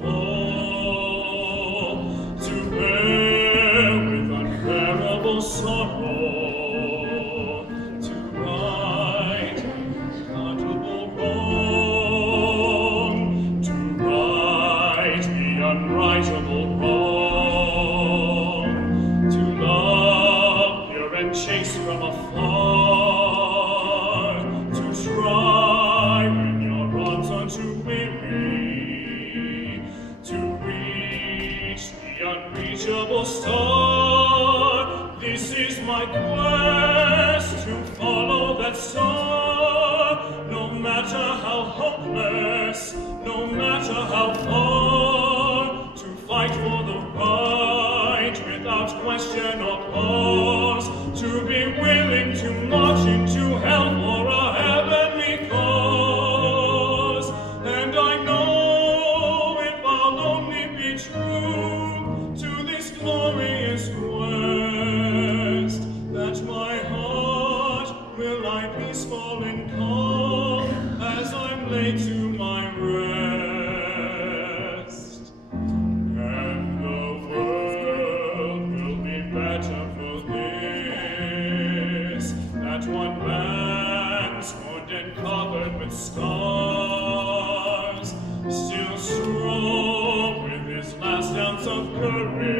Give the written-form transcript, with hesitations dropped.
fall, to bear with unbearable sorrow, to right uncountable wrong, to right the unrightable wrong, to love pure and chaste from afar, to try when your arms are too weary, to reach the unreachable star. This is my quest, to follow that star, no matter how hopeless, no matter how far, to fight for the right without question or pause, to be willing to march into hell for a heavenly cause. And I know if I'll only be true to this glorious quest, that my heart will lie peaceful and calm as I'm laid to my rest. And the world will be better for this, that one man scorned and covered with scars, still strong with his last ounce of courage,